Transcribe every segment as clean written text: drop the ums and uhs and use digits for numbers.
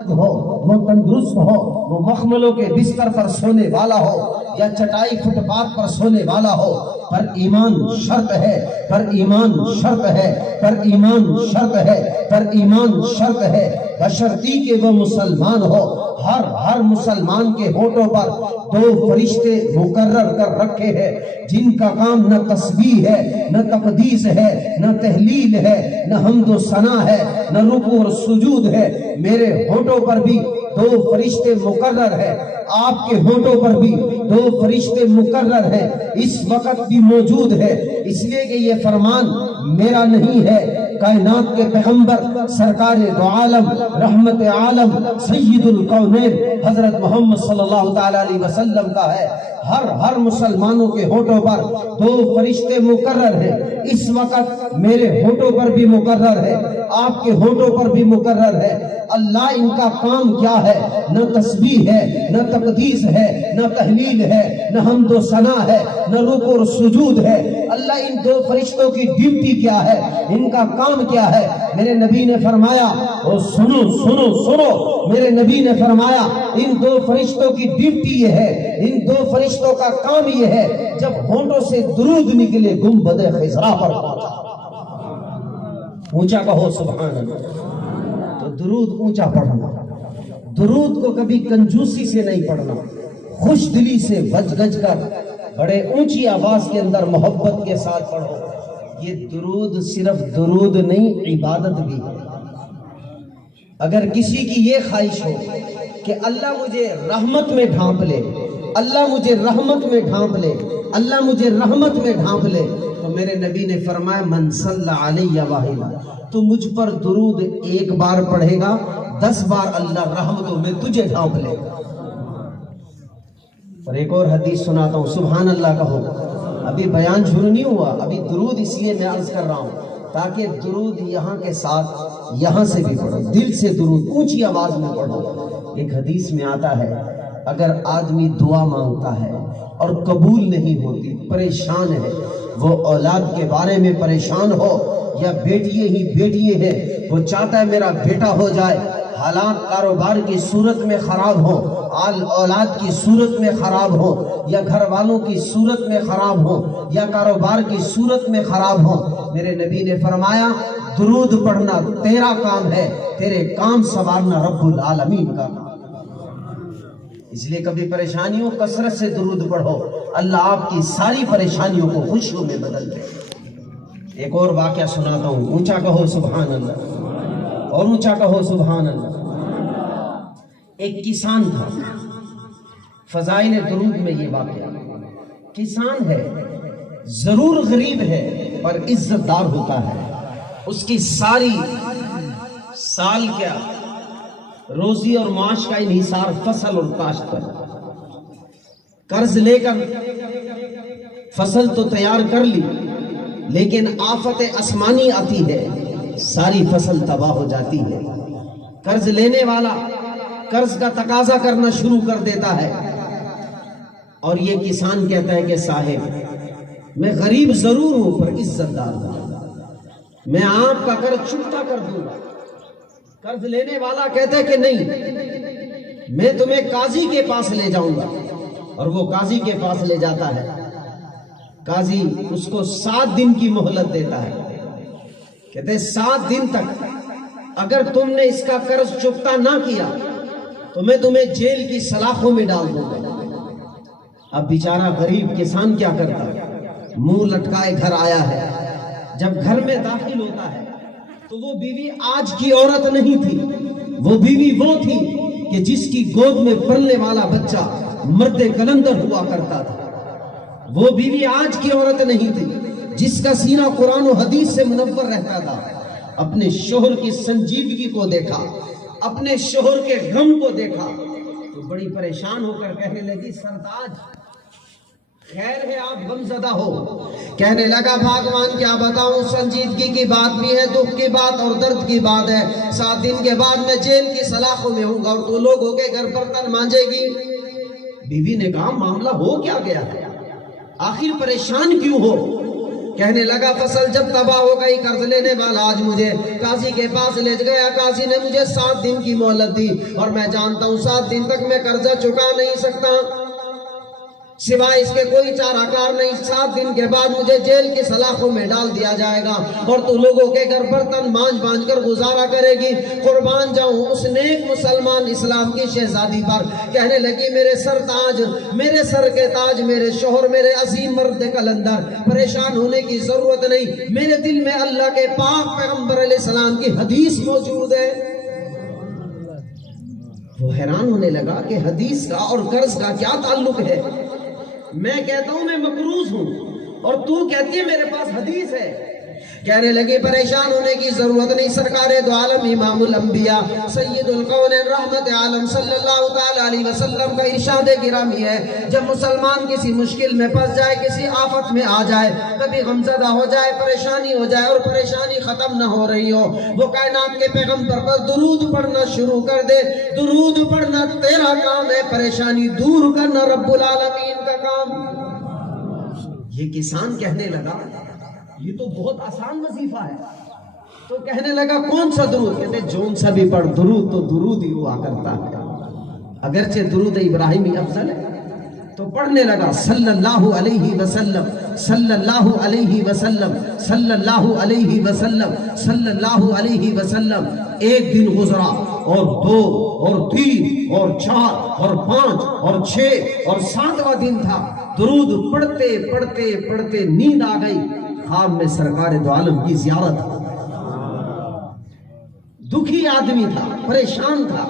ہو، وہ تندرست ہو، وہ مخملوں کے بستر پر سونے والا ہو یا چٹائی فٹ پاتھ پر سونے والا ہو، پر ایمان شرط ہے، پر ایمان شرط ہے، پر ایمان شرط ہے، پر ایمان شرط ہے، بشرطی کہ وہ مسلمان ہو۔ ہر مسلمان کے ہونٹوں پر دو فرشتے مقرر کر رکھے ہیں جن کا کام نہ تسبیح ہے، نہ تقدیس ہے، نہ تحلیل ہے، نہ حمد و ثنا ہے، نہ رکوع اور سجود ہے۔ میرے ہونٹوں پر بھی دو فرشتے مقرر ہیں، آپ کے ہونٹوں پر بھی دو فرشتے مقرر ہیں، اس وقت بھی موجود ہے، اس لیے کہ یہ فرمان میرا نہیں ہے، کائنات کے پیغمبر سرکار دو عالم رحمت عالم سید الکونین حضرت محمد صلی اللہ تعالی علیہ وسلم کا ہے۔ ہر مسلمانوں کے ہونٹوں پر دو فرشتے مقرر ہیں، اس وقت میرے ہونٹوں پر بھی مقرر ہے، آپ کے ہونٹوں پر بھی مقرر ہے۔ اللہ ان کا کام کیا ہے؟ نہ تسبیح ہے، نہ تقدیس ہے، نہ تحلیل ہے، نہ حمد و ثنا ہے، نہ رکوع اور سجود ہے۔ اللہ ان دو فرشتوں کی ڈیوٹی کیا ہے؟ ان کا کام کیا ہے؟ میرے نبی نے فرمایا، او سنو سنو سنو، میرے نبی نے فرمایا ان دو فرشتوں کی ڈیوٹی یہ ہے، ان دو فرشتوں کا کام یہ ہے، جب ہونٹوں سے درود نکلے گنبد خضرا پر پہنچا۔ اونچا کہو سبحان اللہ۔ تو درود اونچا پڑھنا، درود کو کبھی کنجوسی سے نہیں پڑھنا، خوش دلی سے گج گج کر بڑے اونچی آواز کے اندر محبت کے ساتھ پڑھو۔ یہ درود صرف درود نہیں، عبادت بھی ہے۔ اگر کسی کی یہ خواہش ہو کہ اللہ مجھے رحمت میں ڈھانپ لے، اللہ مجھے رحمت میں ڈھانپ لے، اللہ مجھے رحمت میں ڈھانپ لے، تو میرے نبی نے فرمایا من صلی علیہ واحدہ، تو مجھ پر درود ایک بار پڑھے گا، 10 بار اللہ رحمتوں میں تجھے ڈھانپ لے گا۔ اور ایک اور حدیث سناتا ہوں، سبحان اللہ کہو۔ ابھی بیان شروع نہیں ہوا، ابھی درود اس لیے میں عرض کر رہا ہوں تاکہ درود یہاں کے ساتھ یہاں سے بھی پڑھو، دل سے درود اونچی آواز میں پڑھو۔ ایک حدیث میں آتا ہے اگر آدمی دعا مانگتا ہے اور قبول نہیں ہوتی، پریشان ہے، وہ اولاد کے بارے میں پریشان ہو یا بیٹیے ہی بیٹیے ہیں، وہ چاہتا ہے میرا بیٹا ہو جائے، حالات کاروبار کی صورت میں خراب ہو، اولاد کی صورت میں خراب ہو، یا گھر والوں کی صورت میں خراب ہو، یا کاروبار کی صورت میں خراب ہو، میرے نبی نے فرمایا درود پڑھنا تیرا کام ہے، تیرے کام سنوارنا رب العالمین کا کام۔ اس لیے کبھی پریشانیوں کثرت سے درود پڑھو، اللہ آپ کی ساری پریشانیوں کو خوشیوں میں بدل دے۔ ایک اور واقعہ سناتا ہوں، اونچا کہو سبحان اللہ، اور اونچا کہو سبحان اللہ۔ ایک کسان تھا، فضائل درود میں یہ واقعہ، کسان ہے، ضرور غریب ہے پر عزت دار ہوتا ہے، اس کی ساری سال کیا روزی اور معاش کا انحصار فصل اور کاشت پر، قرض لے کر فصل تو تیار کر لی، لیکن آفت آسمانی آتی ہے، ساری فصل تباہ ہو جاتی ہے۔ قرض لینے والا قرض کا تقاضا کرنا شروع کر دیتا ہے، اور یہ کسان کہتا ہے کہ صاحب میں غریب ضرور ہوں پر عزت دار ہوں، میں آپ کا قرض چکتا کر دوں گا۔ قرض لینے والا کہتا ہے کہ نہیں، میں تمہیں قاضی کے پاس لے جاؤں گا، اور وہ قاضی کے پاس لے جاتا ہے۔ قاضی اس کو 7 دن کی مہلت دیتا ہے، کہتے ہیں 7 دن تک اگر تم نے اس کا قرض چکتا نہ کیا تو میں تمہیں جیل کی سلاخوں میں ڈال دوں گا۔ اب بیچارہ غریب کسان کیا کرتا ہے، منہ لٹکائے گھر آیا ہے۔ جب گھر میں داخل ہوتا ہے تو وہ بیوی آج کی عورت نہیں تھی، وہ بیوی وہ تھی کہ جس کی گود میں پلنے والا بچہ مرد کلندر ہوا کرتا تھا۔ وہ بیوی آج کی عورت نہیں تھی جس کا سینہ قرآن و حدیث سے منور رہتا تھا۔ اپنے شوہر کی سنجیدگی کو دیکھا، اپنے شوہر کے غم کو دیکھا تو بڑی پریشان ہو کر کہنے لگی سرتاج خیر ہے آپ غم زدہ ہو۔ کہنے لگا بھگوان کیا بتاؤں، سنجیدگی کی بات بھی ہے، دکھ کی بات اور درد کی بات ہے۔ 7 دن کے بعد میں جیل کی سلاخوں میں ہوں گا اور تو لوگوں کے گھر برتن مانجے گی۔ بیوی نے کہا معاملہ ہو کیا گیا ہے، آخر پریشان کیوں ہو؟ کہنے لگا فصل جب تباہ ہو گئی، قرض لینے والا آج مجھے قاضی کے پاس لے گیا، قاضی نے مجھے 7 دن کی مہلت دی اور میں جانتا ہوں 7 دن تک میں قرضہ چکا نہیں سکتا، سوائے اس کے کوئی چارہ کار نہیں، 7 دن کے بعد مجھے جیل کی سلاخوں میں ڈال دیا جائے گا اور تو لوگوں کے گھر برتن مانج کر گزارا کرے گی۔ قربان جاؤں اس نیک مسلمان اسلام کی شہزادی پر۔ کہنے لگی میرے سر تاج، میرے سر کے تاج، میرے شوہر، میرے عظیم مرد کلندر، پریشان ہونے کی ضرورت نہیں، میرے دل میں اللہ کے پاک پیغمبر علیہ السلام کی حدیث موجود ہے۔ وہ حیران ہونے لگا کہ حدیث کا اور قرض کا کیا تعلق ہے؟ میں کہتا ہوں میں مقروض ہوں اور تو کہتی ہے میرے پاس حدیث ہے۔ کہنے لگے پریشان ہونے کی ضرورت نہیں، سرکار دو عالم امام الانبیاء سید القونین رحمت عالم صلی اللہ تعالی علیہ وسلم کا ارشاد گرامی ہے، جب مسلمان کسی مشکل میں پھنس جائے، کسی آفت میں آ جائے، کبھی غمزدہ ہو جائے، پریشانی ہو جائے اور پریشانی ختم نہ ہو رہی ہو، وہ کائنات کے پیغمبر پر درود پڑھنا شروع کر دے۔ درود پڑھنا تیرا کام ہے، پریشانی دور کرنا رب العالمین کا کام۔ یہ کسان کہنے لگا یہ تو بہت آسان وظیفہ ہے، تو کہنے لگا کون سا درود؟ کہتے جون سا بھی پڑھ، درود تو درود ہی ہوا کرتا ہے، اگرچہ درود ابراہیمی افضل ہے۔ تو پڑھنے لگا صلی اللہ علیہ وسلم، صلی اللہ علیہ وسلم، صلی اللہ علیہ وسلم، صلی اللہ علیہ وسلم۔ 1 دن گزرا اور 2 اور 3 اور 4 اور 5 اور 6 اور 7واں دن تھا، درود پڑھتے پڑھتے پڑھتے نیند آ گئی، خواب میں سرکار دو عالم کی زیارت۔ دکھی آدمی تھا، پریشان تھا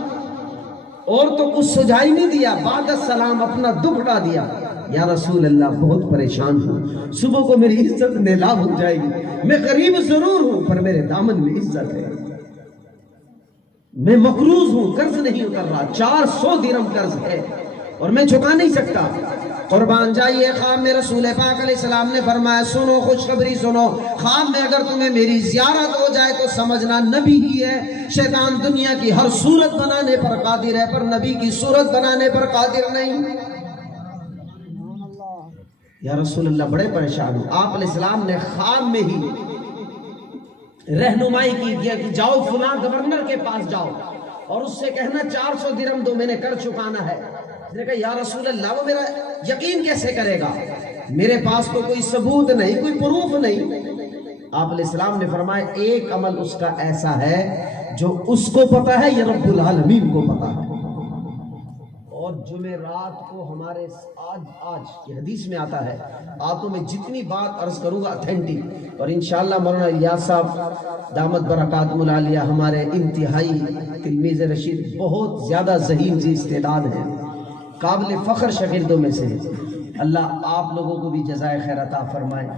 اور تو کچھ سجائی نہیں دیا، بعد السلام اپنا دکھ اٹھا دیا، یا رسول اللہ بہت پریشان ہوں، صبح کو میری عزت نیلام ہو جائے گی، میں غریب ضرور ہوں پر میرے دامن میں عزت ہے، میں مقروض ہوں، قرض نہیں اتر رہا، 400 درہم قرض ہے اور میں چکا نہیں سکتا۔ قربان جائیے، خواب میں رسول پاک علیہ السلام نے فرمایا سنو، خوشخبری سنو، خواب میں اگر تمہیں میری زیارت ہو جائے تو سمجھنا نبی ہی ہے۔ شیطان دنیا کی ہر صورت بنانے پر قادر ہے پر نبی کی صورت بنانے پر قادر نہیں۔ یا رسول اللہ بڑے پریشان ہوں۔ آپ علیہ السلام نے خواب میں ہی رہنمائی کی کہ جاؤ فلاں گورنر کے پاس جاؤ اور اس سے کہنا 400 درہم دو، میں نے کر چکانا ہے۔ اس نے کہا یا رسول اللہ وہ میرا یقین کیسے کرے گا، میرے پاس تو کوئی ثبوت نہیں، کوئی پروف نہیں۔ آپ علیہ السلام نے فرمایا ایک عمل اس کا ایسا ہے جو اس کو پتا ہے یا رب العالمین کو پتا ہے۔ اور جمعرات کو ہمارے آج یہ حدیث میں آتا ہے، آپ کو میں جتنی بات عرض کروں گا اتھینٹک، اور انشاءاللہ مولانا الیاس صاحب دامت برکاتہم العالیہ ہمارے انتہائی تلمیذ رشید، بہت زیادہ ذہین ذی استعداد ہیں، قابل فخر شاگردوں میں سے، اللہ آپ لوگوں کو بھی جزائے خیر عطا فرمائے۔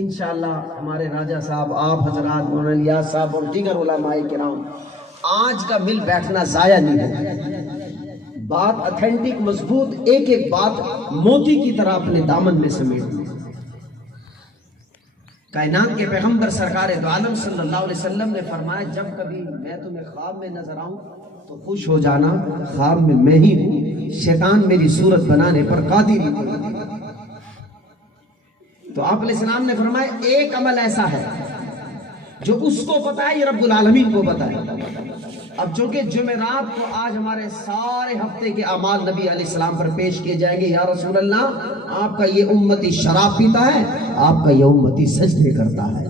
انشاءاللہ ہمارے راجہ صاحب، آپ حضرات، مولانا الیاس صاحب اور دیگر علماء کرام، آج کا مل بیٹھنا ضائع نہیں ہے، بات اتھینٹک مضبوط، ایک ایک بات موتی کی طرح اپنے دامن میں سمیٹ۔ کائنات کے پیغمبر سرکار دو عالم صلی اللہ علیہ وسلم نے فرمایا جب کبھی میں تمہیں خواب میں نظر آؤں تو خوش ہو جانا، خواب میں ہی ہوں، شیطان میری صورت بنانے پر قادر ہی نہیں۔ تو آپ علیہ السلام نے فرمایا ایک عمل ایسا ہے جو اس کو پتا ہے، یہ رب العالمین کو پتا ہے۔ اب جو کہ جمعرات کو آج ہمارے سارے ہفتے کے اعمال نبی علیہ السلام پر پیش کیے جائیں گے، یا رسول اللہ آپ کا یہ امتی شراب پیتا ہے، آپ کا یہ امتی سجدے کرتا ہے،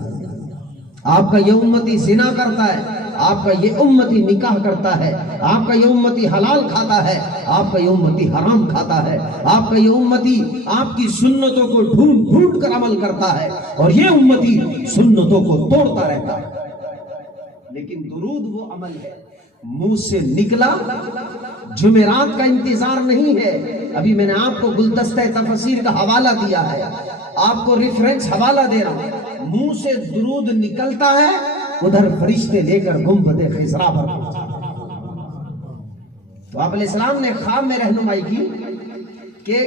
آپ کا یہ امتی زنا کرتا ہے، آپ کا یہ امتی نکاح کرتا ہے، آپ کا یہ امتی حلال کھاتا ہے، آپ کا یہ امتی حرام کھاتا ہے، آپ کا یہ امتی آپ کی سنتوں کو ڈھونڈ ڈھونڈ کر عمل کرتا ہے اور یہ امتی سنتوں کو توڑتا رہتا ہے۔ لیکن درود وہ عمل ہے منہ سے نکلا، جمعرات کا انتظار نہیں ہے۔ ابھی میں نے آپ کو گلدستہ تفسیر کا حوالہ دیا ہے، آپ کو ریفرنس حوالہ دے رہا ہوں، منہ سے درود نکلتا ہے، ادھر فرشتے لے کر گنبد خضرا پر پہنچا۔ تو آپ علیہ السلام نے خواب میں رہنمائی کی کہ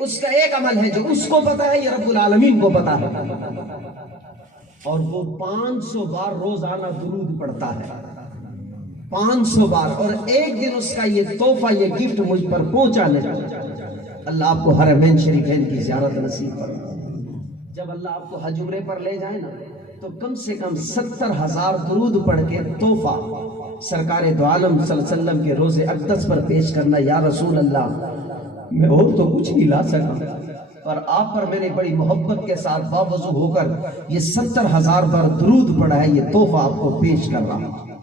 اس کا ایک عمل ہے جو اس کو پتا ہے، یہ رب العالمین کو پتا ہے، اور وہ 500 بار روزانہ درود پڑھتا ہے، 500 بار، اور ایک دن اس کا یہ تحفہ، یہ گفٹ مجھ پر پہنچا لے۔ اللہ آپ کو حرمین شریفین کی زیارت نصیب فرمائے۔ جب اللہ آپ کو حج عمرے پر لے جائے نا تو کم سے کم 70,000 درود پڑھ کے تحفہ سرکار دو عالم صلی اللہ علیہ وسلم کے روزے اقدس پر پیش کرنا. یا رسول اللہ میں اور تو کچھ نہیں لا سکا پر آپ پر میں نے بڑی محبت کے ساتھ باوضو ہو کر یہ 70,000 بار درود پڑھا ہے, یہ تحفہ آپ کو پیش کر رہا ہوں.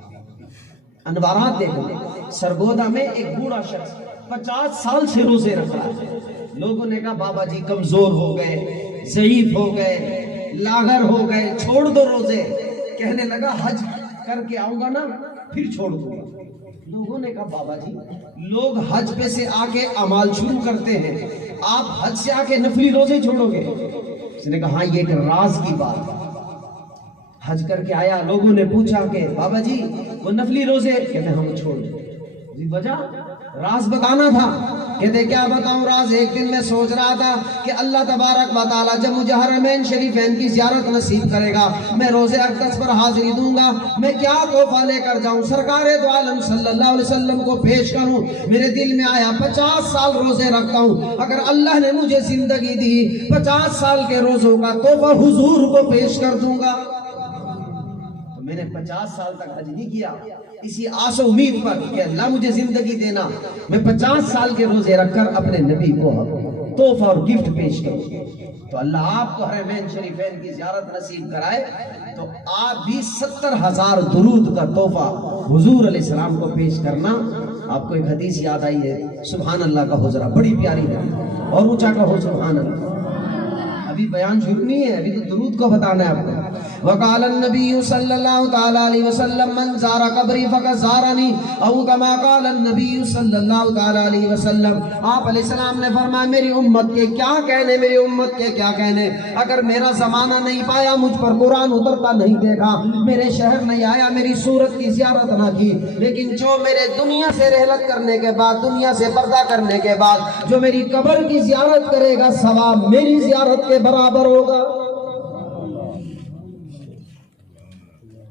انوارات دیکھیں. سرگودا میں ایک بوڑھا شخص 50 سال سے روزے رکھ رہا ہے. لوگوں نے کہا بابا جی کمزور ہو گئے, ضعیف ہو گئے, لاغر ہو گئے, چھوڑ دو روزے. کہنے لگا حج کر کے آؤں گا نا پھر چھوڑ دوں گا. لوگوں نے کہا بابا جی لوگ حج پہ سے آ کے اعمال شروع کرتے ہیں, آپ حج سے آ کے نفلی روزے چھوڑو گے؟ اس نے کہا ہاں یہ ایک راز کی بات ہے. حج کر کے آیا, لوگوں نے پوچھا کہ بابا جی وہ نفلی روزے, کہتے ہم چھوڑ دیں. وجہ راز بتانا تھا. کہتے کیا بتاؤں راز؟ ایک دن میں سوچ رہا تھا کہ اللہ تبارک و تعالی جب مجھے حرمین شریفین کی زیارت نصیب کرے گا, میں روزے اقدس پر حاضری دوں گا, میں کیا تحفہ لے کر جاؤں سرکار دو عالم صلی اللہ علیہ وسلم کو پیش کروں. میرے دل میں آیا 50 سال روزے رکھتا ہوں, اگر اللہ نے مجھے زندگی دی 50 سال کے روزوں کا تحفہ حضور کو پیش کر دوں گا. میں نے 50 سال تک حج نہیں کیا, اسی آس و امید پر کہ اللہ مجھے زندگی دینا, میں 50 سال کے روزے رکھ کر اپنے نبی کو تحفہ اور گفٹ پیش کروں. تو اللہ آپ کو حرمین شریفین کی زیارت نصیب کرائے تو آپ بھی 70,000 درود کا تحفہ حضور علیہ السلام کو پیش کرنا. آپ کو ایک حدیث یاد آئی ہے, سبحان اللہ کا حضرہ بڑی پیاری ہے, اور اونچا کہو سبحان اللہ. ابھی بیان شروع نہیں ہے, ابھی تو درود کو بتانا ہے آپ کو. وقال النبی صلی اللہ تعالی علیہ وسلم من زار قبری فقد زارنی, او کما قال النبی صلی اللہ تعالی علیہ وسلم. آپ علیہ السلام نے فرمایا میری امت کے کیا کہنے, میری امت کے کیا کہنے. اگر میرا زمانہ نہیں پایا, مجھ پر قرآن اترتا نہیں دیکھا, میرے شہر نہیں آیا, میری صورت کی زیارت نہ کی, لیکن جو میرے دنیا سے رحلت کرنے کے بعد, دنیا سے پردہ کرنے کے بعد جو میری قبر کی زیارت کرے گا ثواب میری زیارت کے برابر ہوگا.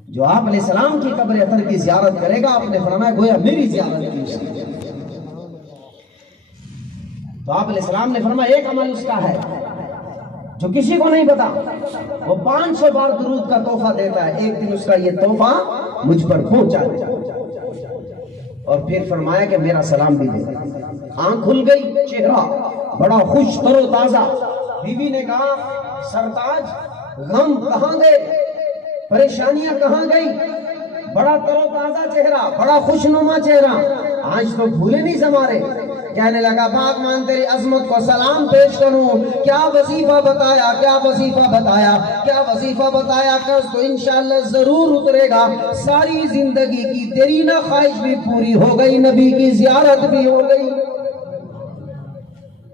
جو آپ علیہ السلام کی قبر اطہر کی زیارت کرے گا, آپ نے فرمایا گویا میری زیارت کی. تو آپ علیہ السلام نے فرمایا ایک عمل اس کا ہے جو کسی کو نہیں پتا, وہ 500 بار درود کا تحفہ دیتا ہے, ایک دن اس کا یہ تحفہ مجھ پر پہنچا دے. اور پھر فرمایا کہ میرا سلام بھی دے. آنکھ کھل گئی, چہرہ بڑا خوش تر و تازہ. بیوی نے کہا سرتاج غم کہاں گئے, پریشانیاں کہاں گئی؟ بڑا تر و تازہ چہرہ, بڑا خوشنما چہرہ, آج تو بھولے نہیں سمارے. کہنے لگا بات مان تیری عظمت کو سلام پیش کروں, کیا وظیفہ بتایا, کیا وظیفہ بتایا, کیا وظیفہ بتایا, قرض تو انشاءاللہ ضرور اترے گا. ساری زندگی کی تیری نہ خواہش بھی پوری ہو گئی, نبی کی زیارت بھی ہو گئی.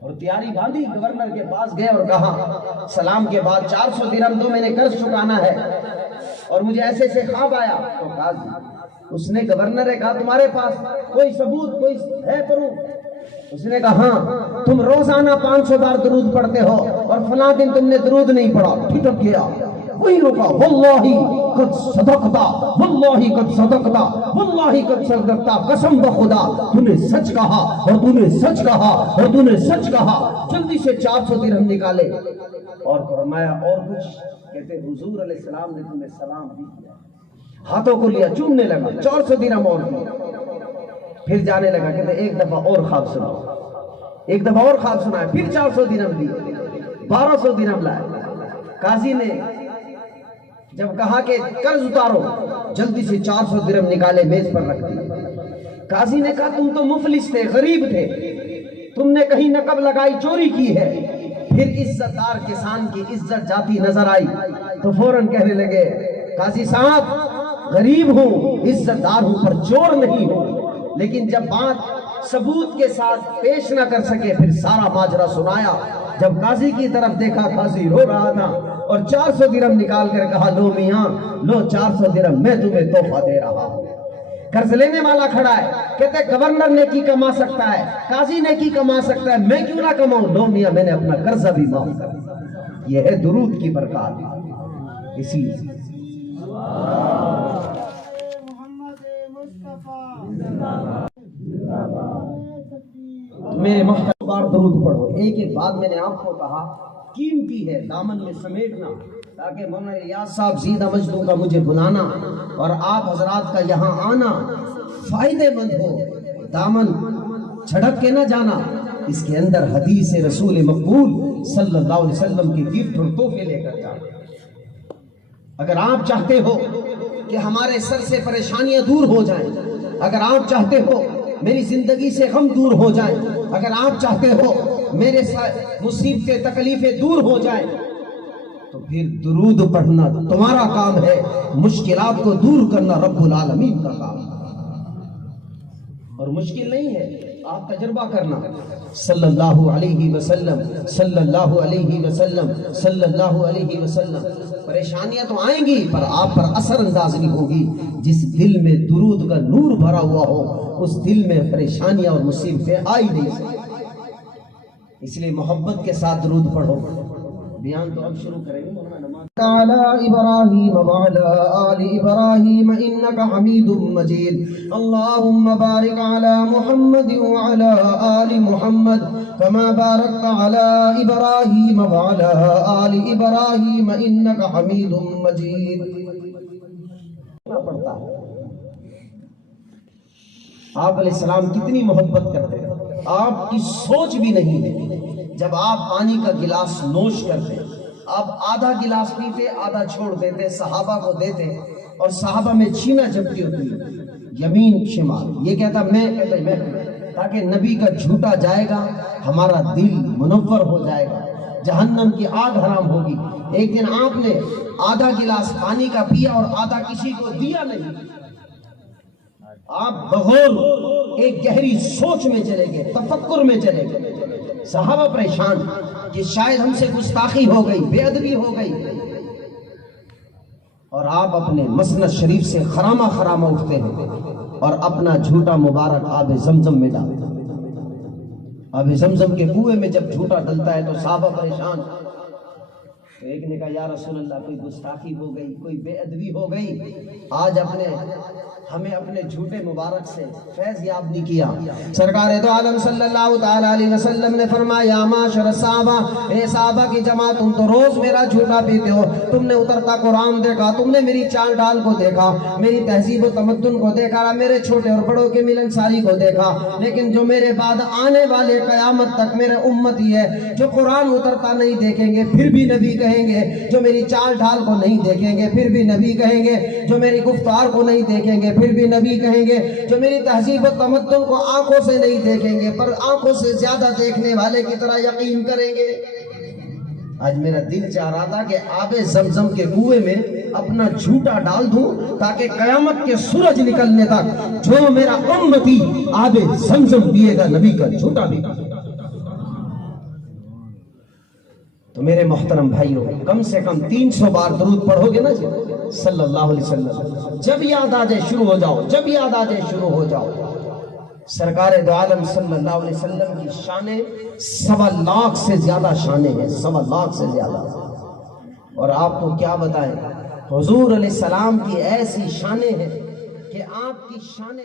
اور تیاری باندھی, گورنر کے پاس گئے اور کہا سلام کے بعد 400 درہم تو میں نے قرض چکانا ہے اور مجھے ایسے سے خواب آیا. تو قاضی اس نے, گورنر نے کہا تمہارے پاس کوئی ثبوت کوئی ہے پروف؟ اس نے کہا ہاں, تم روزانہ 500 بار درود پڑھتے ہو اور فلاں دن تم نے درود نہیں پڑھا. ٹھٹک گیا, وہی رکا, واللہ قد صدقتا, واللہ قد صدقتا, واللہ قد صدقتا, قسم بخدا تو نے سچ کہا اور تو نے سچ کہا اور تو نے سچ کہا. جلدی سے 400 درہم نکالے اور فرمایا اور کچھ؟ کہتے حضور علیہ السلام نے تمہیں سلام بھی کیا. ہاتھوں کو لیا, چومنے لگا, 400 درہم اور دیا. پھر جانے لگا, کہتے ایک دفعہ اور خواب سنا, ایک دفعہ اور خواب سنا, پھر 400 درہم دیے, 1200 درہم لائے. قاضی نے جب کہا کہ قرض اتارو, جلدی سے 400 درہم نکالے, میز پر رکھ دی. قاضی نے کہا تم تو مفلس تھے, غریب تھے, تم نے کہیں نقب لگائی, چوری کی ہے. پھر عزت دار کسان کی عزت جاتی نظر آئی تو فوراً کہنے لگے قاضی صاحب غریب ہوں, عزت دار ہوں, پر چور نہیں ہوں. لیکن جب بات ثبوت کے ساتھ پیش نہ کر سکے پھر سارا ماجرا سنایا. جب قاضی کی طرف دیکھا, قاضی رو رہا تھا اور 400 درہم نکال کر کہا لو میاں لو 400 درہم میں تمہیں تحفہ دے رہا ہوں. قرض لینے والا کھڑا ہے, کہتے گورنر نے کی کما سکتا ہے, قاضی نے کی کما سکتا ہے, میں کیوں نہ کماؤں؟ لو میاں میں نے اپنا قرضہ بھی معاف کر دیا. یہ ہے درود کی برکات. اسی میرے محترم بار درود پڑھو. ایک ایک بات میں نے آپ کو کہا قیمتی ہے دامن میں سمیٹنا، تاکہ مولانا الیاس صاحب زیدہ مجدوں کا مجھے بلانا اور آپ حضرات کا یہاں آنا فائدے مند ہو، دامن چھڑک کے نہ جانا، اس کے اندر حدیث رسول مقبول صلی اللہ علیہ وسلم کی گفٹ اور تحفے لے کر جانا۔ اگر آپ چاہتے ہو کہ ہمارے سر سے پریشانیاں دور ہو جائیں، اگر آپ چاہتے ہو میری زندگی سے غم دور ہو جائیں، اگر آپ چاہتے ہو میرے مصیبتیں تکلیفیں دور ہو جائیں، تو پھر درود پڑھنا تمہارا کام ہے، مشکلات کو دور کرنا رب العالمین کا کام ہے، اور مشکل نہیں ہے، آپ تجربہ کرنا۔ صلی اللہ علیہ وسلم، صلی اللہ علیہ وسلم، صلی اللہ علیہ وسلم۔ پریشانیاں تو آئیں گی پر آپ پر اثر انداز نہیں ہوگی۔ جس دل میں درود کا نور بھرا ہوا ہو اس دل میں پریشانیاں اور مصیبتیں آئی نہیں سکتی۔ اس لیے محبت کے ساتھ درود پڑھو۔ بیان تو اب شروع کریں گے مولانا نماز۔ على إبراهيم وعلى آل إبراهيم إنك حميد مجيد اللهم بارك على محمد وعلى آل محمد كما باركت على إبراهيم وعلى آل إبراهيم إنك حميد مجيد۔ پڑھتا ہے آپ علیہ السلام کتنی محبت کرتے ہیں، آپ کی سوچ بھی نہیں ہے۔ جب آپ پانی کا گلاس نوش کرتے آپ آدھا گلاس پیتے آدھا چھوڑ دیتے، صحابہ کو دیتے، اور صحابہ میں چھینا جھپٹی ہوتی یمین شمال، یہ کہتا میں، کہتا میں، تاکہ نبی کا جھوٹا جائے گا، ہمارا دل منور ہو جائے گا، جہنم کی آگ حرام ہوگی۔ ایک دن آپ نے آدھا گلاس پانی کا پیا اور آدھا کسی کو دیا نہیں، آپ بغور ایک گہری سوچ میں چلے گئے، تفکر میں چلے گئے۔ صحابہ پریشان کہ شاید ہم سے گستاخی ہو گئی، بے ادبی ہو گئی، اور آپ اپنے مسند شریف سے خرامہ خرامہ اٹھتے ہیں اور اپنا جھوٹا مبارک آب زمزم میں ڈالتے ہیں۔ آب زمزم کے کنویں میں جب جھوٹا ڈلتا ہے تو صحابہ پریشان۔ ایک نے کہا یا رسول اللہ کوئی گستاخی ہو گئی، کوئی بے ادبی ہو گئی، آج ہمیں اپنے جھوٹے مبارک سے فیض یاب نہیں کیا۔ سرکار دو عالم صلی اللہ تعالی علیہ وسلم نے فرمایا یا معاشر الصحابہ، اے صحابہ کی جماعت، تم تو روز میرا جھوٹا پیتے ہو، تم نے اترتا قرآن دیکھا، تم نے میری چال ڈال کو دیکھا، میری تہذیب و تمدن کو دیکھا، میرے چھوٹے اور بڑوں کے ملن ساری کو دیکھا، لیکن جو میرے بعد آنے والے قیامت تک میرے امتی ہے، جو قرآن اترتا نہیں دیکھیں گے پھر بھی نبی کہیں گے، جو میری چال ڈھال کو نہیں دیکھیں گے پھر بھی نبی کہیں گے، جو میری گفتار کو نہیں دیکھیں گے پھر بھی نبی کہیں گے، جو میری تہذیب و تمدن کو آنکھوں سے نہیں دیکھیں گے پر آنکھوں سے زیادہ دیکھنے والے کی طرح یقین کریں گے۔ آج میرا دل چاہ رہا تھا کہ آب زمزم کے کنویں میں اپنا جھوٹا ڈال دوں تاکہ قیامت کے سورج نکلنے تک جو میرا امتی آب زمزم پیے گا نبی کا جھوٹا بھی۔ تو میرے محترم بھائیوں، کم سے کم 300 بار درود پڑھو گے نا جی صلی اللہ علیہ وسلم، جب یاد آ جائے شروع ہو جاؤ، جب یاد آ جائے شروع ہو جاؤ۔ سرکار دو عالم صلی اللہ علیہ وسلم کی شانیں 1.25 لاکھ سے زیادہ شانیں ہیں، 1.25 لاکھ سے زیادہ، اور آپ کو کیا بتائیں حضور علیہ السلام کی ایسی شانیں ہیں کہ آپ کی شانیں